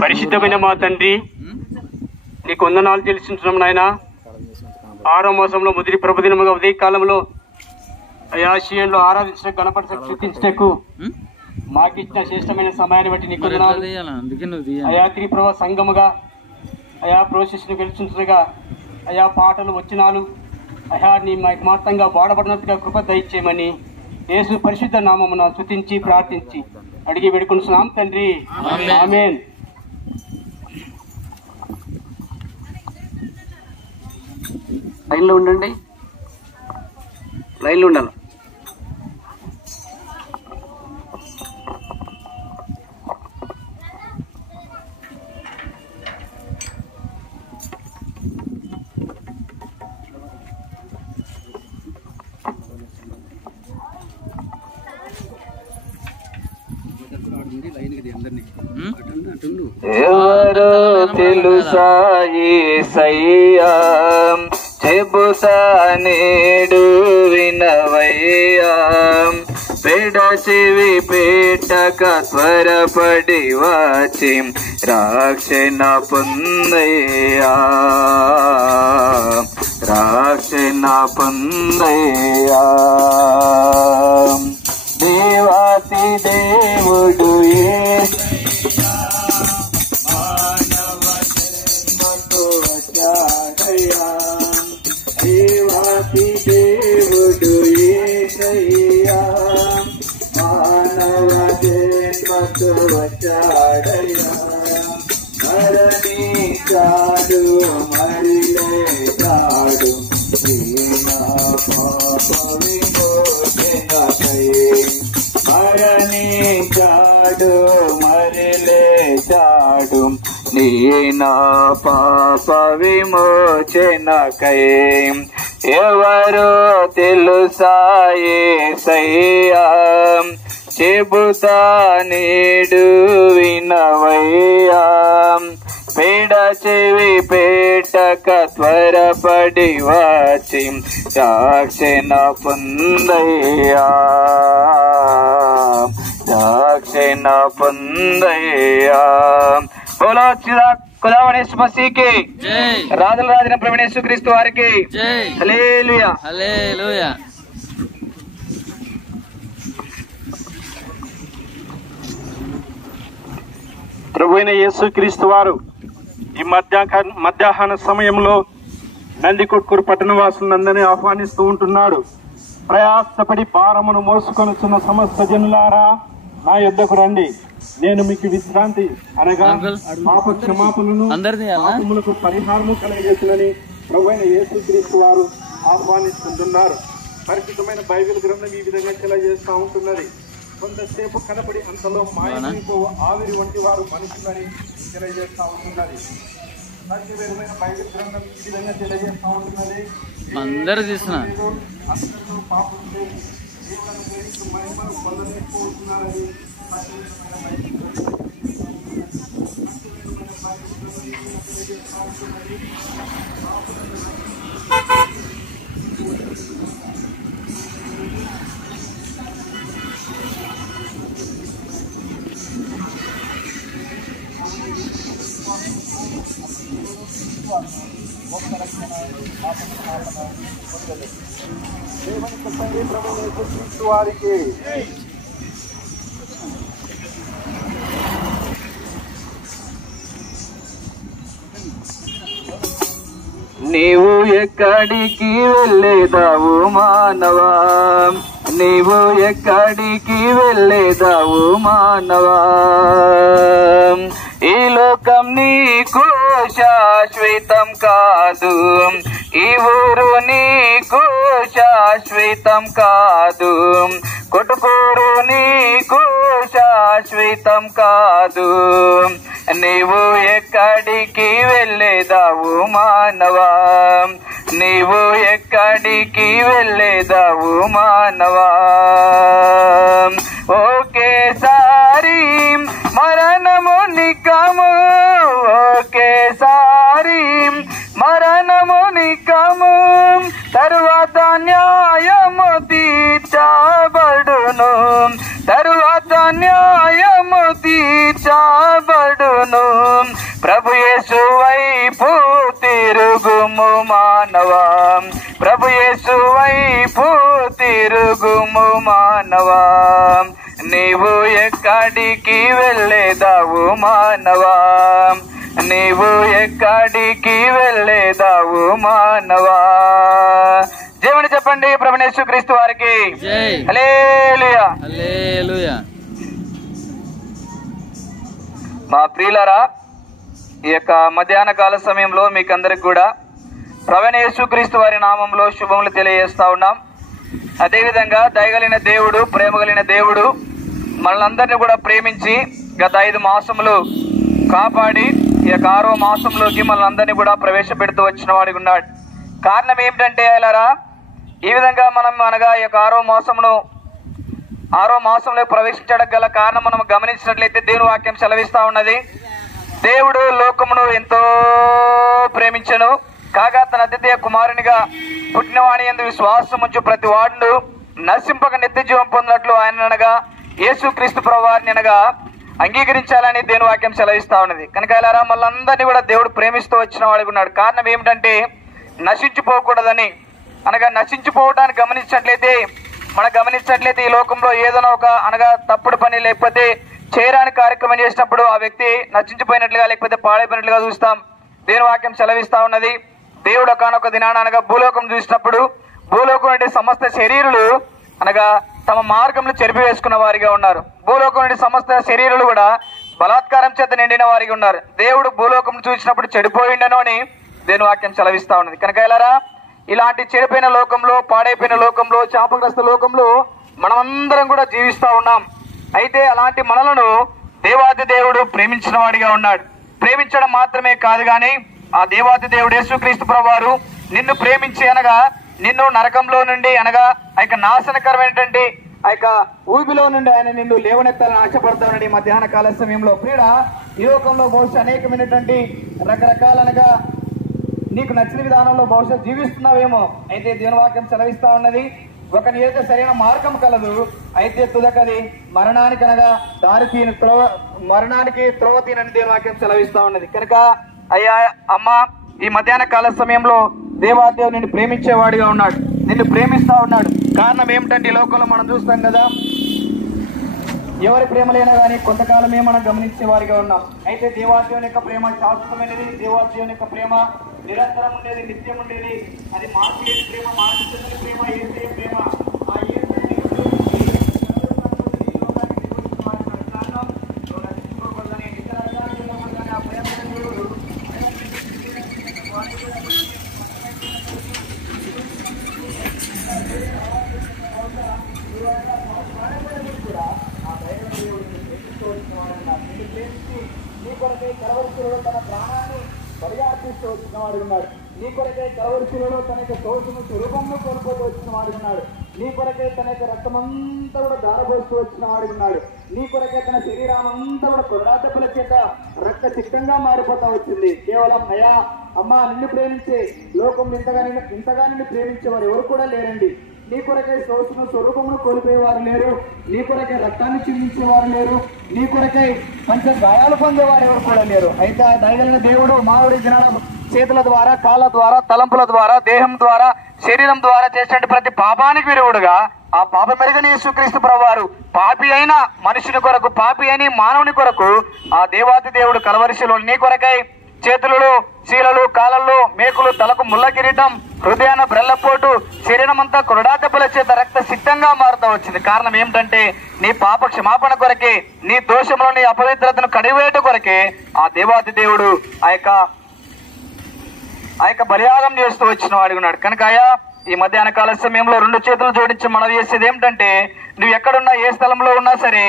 పరిశుద్ధమైన మా తండ్రి, నీకు వందనాలు చెల్లించున్నాం నాయన. 6వ మాసంలో మొదటి ప్రభుదినముగా ఉదయ కాలంలో అయా శియంలో ఆరాధించడం, గణపతి స్తుతించటకు మాకిచ్చిన శ్రేష్టమైన సమయాన్ని బట్టి నీకు వందనాలు. అయా త్రిప్రభ సంఘముగా అయా ప్రోసెస్ను గెలుచుంటుండగా అయా పాటలు వచ్చినాలు అయా నీ మాత్రంగా బాడబడినట్టుగా కృప దయచేయమని యేసు పరిశుద్ధ నామమున స్తుతించి ప్రార్థించి అడిగి వేడుకుంటున్నాం తండ్రి. ఆమేన్. లైన్లో ఉండండి, లైన్లో ఉండాలి. ఎవరో తెలుసా యేసయ్యా, చెబుతా నేడు వినవయ్యా. పెడచెవి పెట్టక త్వరపడి వచ్చి రక్షణ పొందయ్యా, రక్షణ పొందయ్యా. దేవాతి దేవుడు యేసయ్యా, మానవ జన్మతో వచ్చాడయ్యా. దేవాతి దేవుడు యేసయ్యా, మానవ జన్మతో వచ్చాడయ్యా. మరణించాడు మరి లేచాడు, పాప విమోచనకై. మరణించాడు మరి లేచాడు, నీ నా పాప విమోచనకై. ఎవరో తెలుసా యేసయ్యా, చెబుతా నేడు వినవయ్యా. పెడచెవి పెట్టక త్వరపడి వచ్చి రక్షణ పొందయ్యా, రక్షణ పొందయ్యా. బోలో ఖుదావనేసు మసీకి జై, రాజుల రాజైన ప్రభువైన యేసుక్రీస్తు వారికి జై. హల్లెలూయా, హల్లెలూయా. ప్రభువైన యేసుక్రీస్తు వారు ఈ మధ్యాహ్న సమయంలో నందికొట్కూరు పట్టణవాసులందరినీ ఆహ్వానిస్తూ ఉంటున్నాడు. ప్రయాసపడి భారమును మోసుకొనుచున్న సమస్త జనులారా నా యొద్దకు రండి, నేను మీకు విశ్రాంతి అనగా పాప క్షమాపణను పాపములకు పరిహారము కలగజేసునని ప్రభువైన యేసుక్రీస్తు వారు ఆహ్వానిస్తుంటున్నారు. పరిశుద్ధమైన బైబిల్ గ్రంథం ఈ విధంగా తెలియజేస్తూ ఉంటున్నది. కొంతసేపు కనపడి అంతలో మాయమైపో ఆవిరి వంటి వారు మనుషులని తెలియజేస్తూ ఉంటున్నది. సత్యమైన బైబిల్ గ్రంథం ఈ విధంగా తెలియజేస్తూ ఉంటున్నది. అందరూ తీస్తున్నా అందరూ పాపం చేసి దేవులను గురించి మహిమను పొందలేకపోతున్నారని సత్యమైన బైబిల్ గ్రంథం తెలియజేస్తూ ఉంటున్నది. దేవుని తండ్రి ప్రభువైన యేసుక్రీస్తు వారికి నీవు ఎక్కడికి వెళ్ళేదావు మానవా, నీవు ఎక్కడికి వెళ్ళేదావు మానవా. ఈ లోకం నీకు శాశ్వతం కాదు, ఈ ఊరు నీకు శాశ్వతం కాదు, కొట్టుకూరు నీకు శాశ్వతం కాదు. నీవు ఎక్కడికి వెళ్ళేదావు మానవా, నీవు ఎక్కడికి వెళ్ళేదావు మానవా. ఒకేసారి మరణము నికము, ఒకేసారి మరణము నికము, తరువాత న్యాయము తీర్చబడును, తరువాత న్యాయము తీర్చబడును. ఎక్కడికి వెళ్ళేదావు మానవా, నీవు ఎక్కడికి వెళ్ళేదావు మానవా. దేవుని చెప్పండి ప్రభువైన యేసుక్రీస్తు వారికి హల్లెలూయా హల్లెలూయా. మా ప్రియులారా, ఈ యొక్క మధ్యాహ్న కాల సమయంలో మీకందరికి కూడా ప్రభువైన యేసుక్రీస్తు వారి నామంలో శుభములు తెలియజేస్తా ఉన్నాం. అదేవిధంగా దయగలిగిన దేవుడు, ప్రేమ కలిగిన దేవుడు మనలందరినీ కూడా ప్రేమించి గత 5 మాసములు కాపాడి ఈ యొక్క 6వ మాసంలోకి మనలందరినీ కూడా ప్రవేశపెడుతూ వచ్చిన వాడికి ఉన్నాడు. కారణం ఏమిటంటే అలారా, ఈ విధంగా మనం అనగా ఈ యొక్క 6వ మాసంలో ప్రవేశించడం గల కారణం మనం గమనించినట్లయితే దేవుని వాక్యం సెలవిస్తా ఉన్నది. దేవుడు లోకమును ఎంతో ప్రేమించెను కాగా తన అద్వితీయ కుమారునిగా పుట్టినవాని యందు విశ్వాసం ఉంచు ప్రతి వాడును నశింపక నిత్య జీవం పొందినట్లు ఆయన అనగా యేసుక్రీస్తు ప్రభువారిని అనగా అంగీకరించాలని దేవుని వాక్యం సెలవిస్తా ఉన్నది. కనుక ఇలా మళ్ళందరినీ కూడా దేవుడు ప్రేమిస్తూ వచ్చిన వాడికి ఉన్నాడు. కారణం ఏమిటంటే నశించిపోకూడదని, అనగా నశించిపోవడానికి గమనించినట్లయితే ఈ లోకంలో ఏదైనా ఒక అనగా తప్పుడు పని లేకపోతే చేయరాని కార్యక్రమం చేసినప్పుడు ఆ వ్యక్తి నశించిపోయినట్లుగా లేకపోతే పాడైపోయినట్లుగా చూస్తాం. దేవుని వాక్యం సెలవిస్తా ఉన్నది. దేవుడు ఒకనొక దినాన అనగా భూలోకం చూసినప్పుడు భూలోకం నుండి సమస్త శరీరులు అనగా తమ మార్గంలో చెరిపి వేసుకున్న వారిగా ఉన్నారు. భూలోకం నుండి సమస్త శరీరులు కూడా బలాత్కారం చేత నిండిన వారిగా ఉన్నారు. దేవుడు భూలోకం చూసినప్పుడు చెడిపోయిండను అని దేవుని వాక్యం సెలవిస్తా ఉన్నది. కనుక ఎలారా, ఇలాంటి చెడిపోయిన లోకంలో, పాడైపోయిన లోకంలో, శాపగ్రస్త లోకంలో మనమందరం కూడా జీవిస్తా ఉన్నాం. అయితే అలాంటి మనలను దేవాది దేవుడు ప్రేమించిన వాడిగా ఉన్నాడు. ప్రేమించడం మాత్రమే కాదు కానీ ఆ దేవాది దేవుడు యేసుక్రీస్తు ప్రభువారు నిన్ను ప్రేమించి అనగా నిన్ను నరకంలో నుండి అనగా ఆ యొక్క నాశనకరమైనటువంటి ఆ యొక్క ఊబిలో నుండి ఆయన నిన్ను లేవనెత్తాలని ఆశపడతానని మధ్యాహ్న కాల సమయంలో ప్రియుడ ఈ లోకంలో బహుశా అనేకమైనటువంటి రకరకాలనగా నీకు నచ్చిన విధానంలో బహుశా జీవిస్తున్నావేమో. అయితే దేవుని వాక్యం సెలవిస్తా ఉన్నది, ఒకని ఏదైతే సరైన మార్గం కలదు అయితే తుదకది మరణానికి అనగా మరణానికి త్రోవ తీనని దేవుని వాక్యం సెలవిస్తా ఉన్నది. కనుక అయ్యా అమ్మ, ఈ మధ్యాహ్న కాల సమయంలో దేవాదేవుడు నిన్ను ప్రేమించేవాడిగా ఉన్నాడు, నిన్ను ప్రేమిస్తా ఉన్నాడు. కారణం ఏమిటంటే ఈ లోకంలో మనం చూస్తాం కదా, ఎవరి ప్రేమలైనా కానీ కొంతకాలమే మనం గమనించే వారిగా ఉన్నాం. అయితే దేవాదేవుని యొక్క ప్రేమ శాశ్వతమైనది, దేవాదేవుని యొక్క ప్రేమ నిరంతరం ఉండేది, నిత్యం ఉండేది. అది మార్పులేని ప్రేమ, మార్చుతున్న ప్రేమ, ఏసే ప్రేమ. ఆ నీ కొరకై కలవరిశిలలో తన ప్రాణాన్ని బలియార్పిస్తూ వచ్చిన వాడు ఉన్నాడు. నీ కొరకై కలవరిశిలలో తన యొక్క దోషము స్వరూపంలో కోల్పోతూ వచ్చిన వాడు ఉన్నాడు. నీ కొరకై తన యొక్క రక్తమంతా కూడా దారబోస్తూ వచ్చిన వాడు ఉన్నాడు. నీ కొరకై తన శరీరామంతా కూడా కొరడాదెబ్బల చేత రక్త చిత్తంగా మారిపోతా వచ్చింది. కేవలం అయ్యా అమ్మ, నిన్ను ప్రేమించే లోకం ఇంతగా నిన్ను ప్రేమించేవారు ఎవరు కూడా లేరండి. నీ కొరకై సోసును స్వరూపమును కోల్పోయేవారు లేరు, నీ కొరకై రక్తాన్ని చిందించేవారు లేరు, నీ కొరకై మంచి గాయాలు పొందేవారు ఎవరు కూడా లేరు. అయితే ఆ దయగలిగిన దేవుడు మానవుడి దినాల చేతుల ద్వారా, కాళ్ళ ద్వారా, తలంపుల ద్వారా, దేహం ద్వారా, శరీరం ద్వారా చేసినట్టు ప్రతి పాపానికి విరుగుడుగా ఆ పాప మెరుగని యేసుక్రీస్తు ప్రభువారు పాపి అయిన మనుషుని కొరకు, పాపి అయిన మానవుని కొరకు ఆ దేవాది దేవుడు కలవరిశిలో నీ కొరకై చేతులలో శీలలు, కాళ్ళల్లో మేకులు, తలకు ముళ్ళ కిరీటం, హృదయాన బ్రెల్లపోటు, శరీరం అంతా కొరడా దెబ్బల చేత రక్త సిద్ధంగా మారుతూ వచ్చింది. కారణం ఏమిటంటే నీ పాప క్షమాపణ కొరకే, నీ దోషంలో నీ అపవిత్రతను కడివేట కొరకే ఆ దేవాది దేవుడు ఆ యొక్క బలియాగం చేస్తూ వచ్చిన వాడిగా ఉన్నాడు. కనుక అయ్యా, ఈ మధ్యాహ్న కాల సమయంలో 2 చేతులు జోడించి మనవి చేసేది ఏమిటంటే, నువ్వు ఎక్కడున్నా, ఏ స్థలంలో ఉన్నా సరే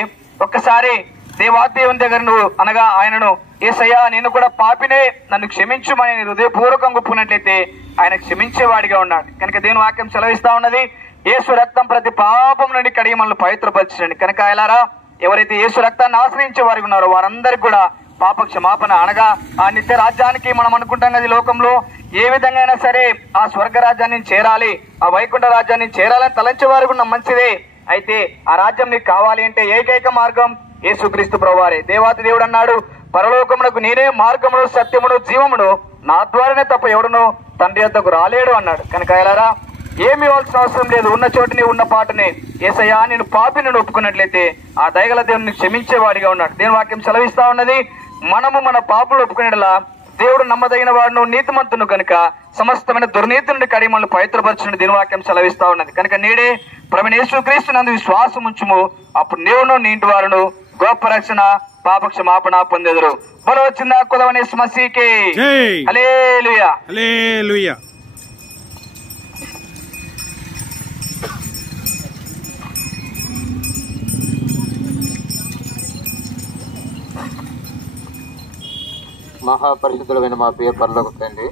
ఒక్కసారి దేవాదేవుని దగ్గర నువ్వు అనగా ఆయనను, యేసయ్యా నేను కూడా పాపినే, నన్ను క్షమించుమని హృదయపూర్వకంగా ఒప్పుకున్నట్లయితే ఆయన క్షమించేవాడిగా ఉన్నాడు. కనుక దేవుని వాక్యం సెలవిస్తా ఉన్నది, యేసు రక్తం ప్రతి పాపం నుండి కడిగి మనల్ని పవిత్రపరచండి. కనుక ఎలారా, ఎవరైతే యేసు రక్తాన్ని ఆశ్రయించే వారికి ఉన్నారో వారందరికీ కూడా పాప క్షమాపణ అనగా ఆ నిత్య రాజ్యానికి మనం అనుకుంటాం కదా, ఈ లోకంలో ఏ విధంగా అయినా సరే ఆ స్వర్గ రాజ్యాన్ని చేరాలి, ఆ వైకుంఠ రాజ్యాన్ని చేరాలని తలంచే వారు కూడా మంచిదే. అయితే ఆ రాజ్యం నీకు కావాలి అంటే ఏకైక మార్గం యేసుక్రీస్తు ప్రభువారే. దేవాది దేవుడు అన్నాడు, పరలోకమునకు నేనే మార్గమును, సత్యమును, జీవమును, నా ద్వారానే తప్ప ఎవడును తండ్రి వద్దకు రాలేడు అన్నాడు. కనుక ఎలారా, ఏమి ఇవ్వాల్సిన అవసరం లేదు. ఉన్న చోటుని ఉన్న పాటని యేసయ్యా నేను పాపిని ఒప్పుకున్నట్లయితే ఆ దయగల దేవుని క్షమించేవాడిగా ఉన్నాడు. దేవుని వాక్యం సెలవిస్తా ఉన్నది, మనము మన పాపులు ఒప్పుకునేలా దేవుడు నమ్మదగిన వాడును నీతిమంతును కనుక సమస్తమైన దుర్నీతి నుండి కడిగి మనల్ని పవిత్రపరచుని దీని వాక్యం సెలవిస్తా ఉన్నది. కనుక నేడే ప్రభువైన యేసుక్రీస్తు నందు విశ్వాసం ఉంచుము, అప్పుడు నీవును నీ ఇంటి వారును గొప్ప రక్షణ పాప క్షమాపణ పొందెదరు. బలో వచ్చిందా కొదవని యేసు మసీహుకి హల్లెలూయా హల్లెలూయా. మహాపరిశుద్ధులైన మా ప్రియ పరలోక తండ్రి,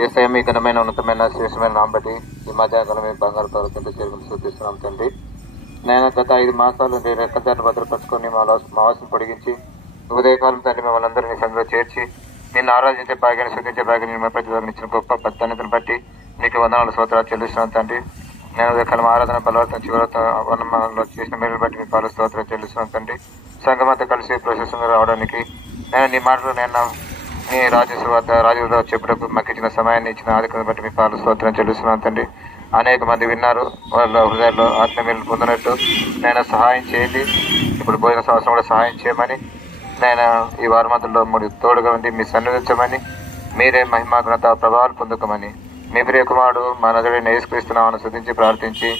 యేసయ్య మీ ఘనమైన ఉన్నతమైన శ్రేష్టమైన నామం బట్టి ఈ మధ్యాహ్నం బంగారు పర్వతంతో చేరుకుని చూపిస్తున్నాం తండ్రి. నేను గత 5 మాసాలు రెక్కదాన్ని భద్రపరుచుకొని మా వాసం పొడిగించి ఉదయకాలం తండ్రి మిమ్మల్ని అందరినీ సంఘంలో చేర్చి నిన్ను ఆరాధించే భాగ్యాన్ని శుద్ధించే భాగ్యాన్ని మీ ప్రతిభాగం ఇచ్చిన గొప్ప పద్ధతిని బట్టి మీకు వందనాలు స్తోత్రాలు చెల్లిస్తున్నాను తండ్రి. నేను ఉదయకాలం ఆరాధన బలవర్తం చివరిలో చేసిన మేలు బట్టి మీ పాలు స్తోత్రాలు చెల్లిస్తున్నాను తండ్రి. సంఘమంతా కలిసి ప్రశస్తంగా రావడానికి నేను నీ మాటలు నేను నీ రాజులో చెప్పుటకు మాకు ఇచ్చిన సమయాన్ని ఇచ్చిన ఆధిక్యతను బట్టి మీ పాలు స్తోత్రం చెల్లిస్తున్నాను తండ్రి. అనేక మంది విన్నారు, వాళ్ళ హృదయాల్లో ఆత్మీయులు పొందినట్టు నేను సహాయం చేయండి. ఇప్పుడు పోయిన సంవత్సరం కూడా సహాయం చేయమని నేను ఈ వారమంతలో 3 తోడుగా ఉండి మీ సన్నిధించమని మీరే మహిమా ఘనత ప్రభావాలు పొందుకోమని మీ ప్రియ కుమారుడు మా నజరుడైన యేసుక్రీస్తునామమున స్తుతించి ప్రార్థించి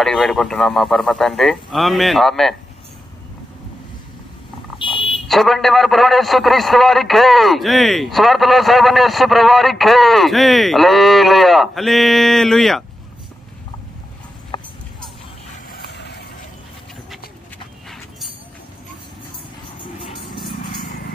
అడిగి వేడుకుంటున్నాం మా పరమ తండ్రి. ఆమేన్. ఆమేన్. చెప్పండి మరి ప్రభువైన యేసుక్రీస్తు వారికి స్వార్థలో సేవనే యేసు ప్రభువారికి హల్లెలూయా హల్లెలూయా.